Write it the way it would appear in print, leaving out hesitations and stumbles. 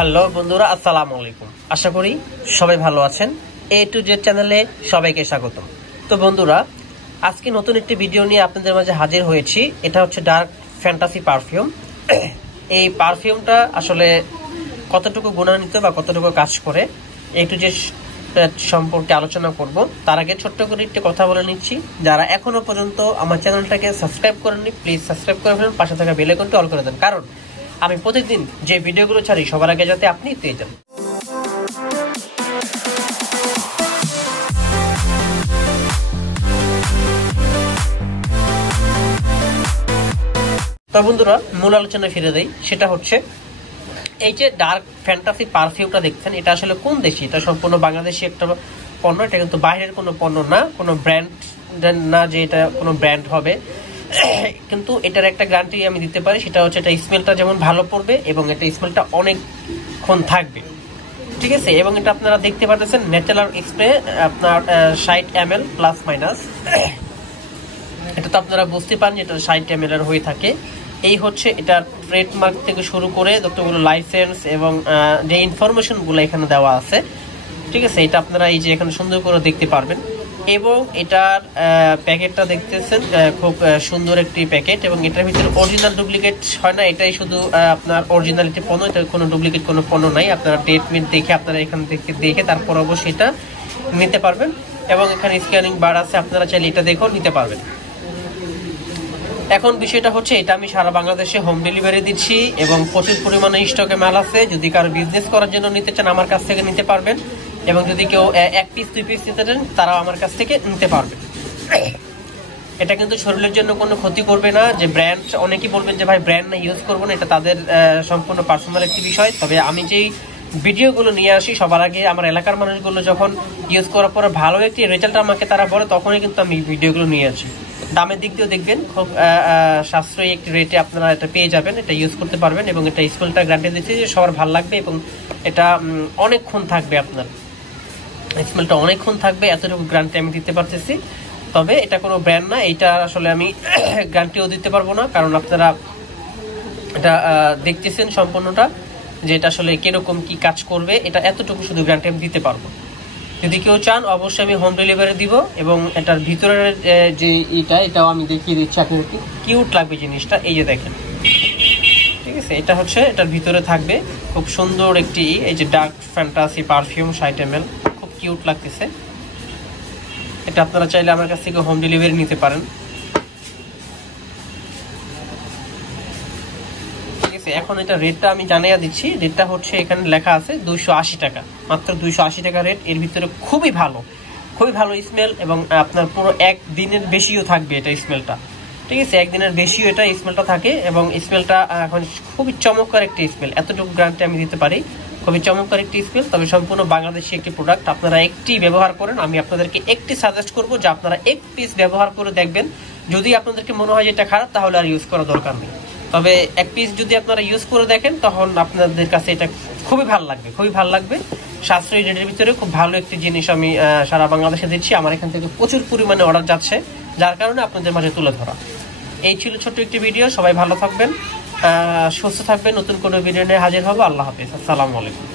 Hello বন্ধুরা, আসসালামু আলাইকুম। আশা করি সবাই ভালো আছেন। এ টু জেড চ্যানেলে সবাইকে স্বাগতম। তো বন্ধুরা, আজকে নতুন একটি ভিডিও নিয়ে আপনাদের মাঝে হাজির হয়েছি। এটা হচ্ছে ডার্ক ফ্যান্টাসি পারফিউম। এই পারফিউমটা আসলে কতটুকু গুণান্বিত বা কতটুকু কাজ করে এ টু জেড সম্পর্কে আলোচনা করব। তার আগে ছোট্ট করে একটি কথা বলে নিচ্ছি, যারা এখনো পর্যন্ত আমার চ্যানেলটাকে সাবস্ক্রাইব করেননি প্লিজ সাবস্ক্রাইব করে ফেলুন, পাশে থাকা বেল আইকনটি অল করে দেন, কারণ আমি প্রতিদিন যে ভিডিওগুলো ছাড়ি সবার আগে যাতে আপনি পেয়ে যান। তো বন্ধুরা, মূল আলোচনায় ফিরে দেই। সেটা হচ্ছে এই যে ডার্ক ফ্যান্টাসি পারফিউমটা দেখছেন, এটা আসলে কোন দেশি? এটা সম্পূর্ণ বাংলাদেশি একটা পণ্য। এটা কিন্তু বাইরের কোনো পণ্য না, কোনো ব্র্যান্ড না যে এটা কোনো ব্র্যান্ড হবে। কিন্তু এটার একটা গ্যারান্টি আমি দিতে পারি, সেটা হচ্ছে এটা স্মেলটা যেমন ভালো পড়বে এবং এটা স্মেলটা অনেকক্ষণ থাকবে, ঠিক আছে। এবং এটা আপনারা দেখতে পাচ্ছেন ন্যাচারাল স্প্রে, আপনার 60 ml প্লাস মাইনাস। এটা তো আপনারা বুঝতে পারেন এটা 60 ml এর হয়ে থাকে। এই হচ্ছে এটার ট্রেডমার্ক থেকে শুরু করে যতগুলো লাইসেন্স এবং যে ইনফরমেশনগুলো এখানে দেওয়া আছে, ঠিক আছে। এটা আপনারা এই যে এখানে সুন্দর করে দেখতে পারবেন। এবং এটার প্যাকেটটা দেখতেছেন, খুব সুন্দর একটি প্যাকেট। এবং এটার ভিতরে অরিজিনাল ডুপ্লিকেট হয় না, এটাই শুধু আপনার অরিজিনালিটি পণ্য। এটা কোনো ডুপ্লিকেট কোনো পণ্য নাই। আপনারা ডেট মিট দেখে আপনারা এখান থেকে দেখে তারপর অবশ্যই এটা নিতে পারবেন। এবং এখানে স্ক্যানিং বার আছে, আপনারা চাইলে এটা দেখেও নিতে পারবেন। এখন বিষয়টা হচ্ছে এটা আমি সারা বাংলাদেশে হোম ডেলিভারি দিচ্ছি এবং প্রচুর পরিমাণে স্টকে মাল আছে। যদি কারো বিজনেস করার জন্য নিতে চান আমার কাছ থেকে নিতে পারবেন, এবং যদি কেউ 1 পিস 2 পিস নিতে চান তারাও আমার কাছ থেকে নিতে পারবেন। এটা কিন্তু শরীরের জন্য কোনো ক্ষতি করবে না। যে ব্র্যান্ড, অনেকেই বলবেন যে ভাই ব্র্যান্ড না ইউজ করবো না, এটা তাদের সম্পূর্ণ পার্সোনাল একটি বিষয়। তবে আমি যেই ভিডিওগুলো নিয়ে আসি সবার আগে আমার এলাকার মানুষগুলো যখন ইউজ করার পরে ভালো একটি রেজাল্ট আমাকে তারা বলে, তখনই কিন্তু আমি ভিডিওগুলো নিয়ে আসি। দামের দিক দিয়েও দেখবেন খুব সাশ্রয়ী একটি রেটে আপনারা এটা পেয়ে যাবেন, এটা ইউজ করতে পারবেন। এবং এটা স্মেলটা গ্যারান্টি দিচ্ছি যে সবার ভালো লাগবে এবং এটা অনেকক্ষণ থাকবে, আপনার স্মেলটা অনেকক্ষণ থাকবে, এতটুকু গ্যারান্টি আমি দিতে পারতেছি। তবে এটা কোনো ব্র্যান্ড না, এইটা আসলে আমি গ্যারান্টিও দিতে পারবো না, কারণ আপনারা এটা দেখতেছেন সম্পূর্ণটা যে এটা আসলে কিরকম কি কাজ করবে, এটা এতটুকু শুধু গ্যারান্টি আমি দিতে পারবো। যদি কেউ চান অবশ্যই আমি হোম ডেলিভারি দিব। এবং এটার ভিতরের যে এটাও আমি দেখিয়ে দিচ্ছি, আপনার কি কিউট লাগবে জিনিসটা। এই যে দেখেন, ঠিক আছে। এটা হচ্ছে এটার ভিতরে থাকবে খুব সুন্দর একটি এই যে ডার্ক ফ্যান্টাসি পারফিউম 60 ml, খুব কিউট লাগতেছে। এটা আপনারা চাইলে আমার কাছ থেকে হোম ডেলিভারি নিতে পারেন, ঠিক আছে। এখন এটা রেটটা আমি জানিয়ে দিচ্ছি। রেটটা হচ্ছে এখানে লেখা আছে 280 টাকা, মাত্র 280 টাকা রেট। এর ভিতরে খুবই ভালো স্মেল, এবং আপনার পুরো 1 দিনের বেশিও থাকবে এটা স্মেলটা, ঠিক আছে। 1 দিনের বেশিও এটা স্মেলটা থাকে। এবং স্মেলটা এখন খুবই চমৎকার একটি স্মেল, এতটুকু গ্যারান্টি আমি দিতে পারি। খুবই চমৎকার একটি স্মেল, তবে সম্পূর্ণ বাংলাদেশি একটি প্রোডাক্ট। আপনারা একটি ব্যবহার করেন, আমি আপনাদেরকে একটি সাজেস্ট করবো যে আপনারা 1 পিস ব্যবহার করে দেখবেন। যদি আপনাদেরকে মনে হয় যে এটা খারাপ, তাহলে আর ইউজ করার দরকার নেই। তবে 1 পিস যদি আপনারা ইউজ করে দেখেন, তখন আপনাদের কাছে এটা খুবই ভালো লাগবে। সাশ্রয়ী রেটের ভিতরে খুব ভালো একটি জিনিস আমি সারা বাংলাদেশে দিচ্ছি। আমার এখান থেকে প্রচুর পরিমাণে অর্ডার যাচ্ছে, যার কারণে আপনাদের মাঝে তুলে ধরা। এই ছিল ছোট্ট একটি ভিডিও। সবাই ভালো থাকবেন, সুস্থ থাকবেন। নতুন কোনো ভিডিও নিয়ে হাজির হবো। আল্লাহ হাফেজ, আসসালামু আলাইকুম।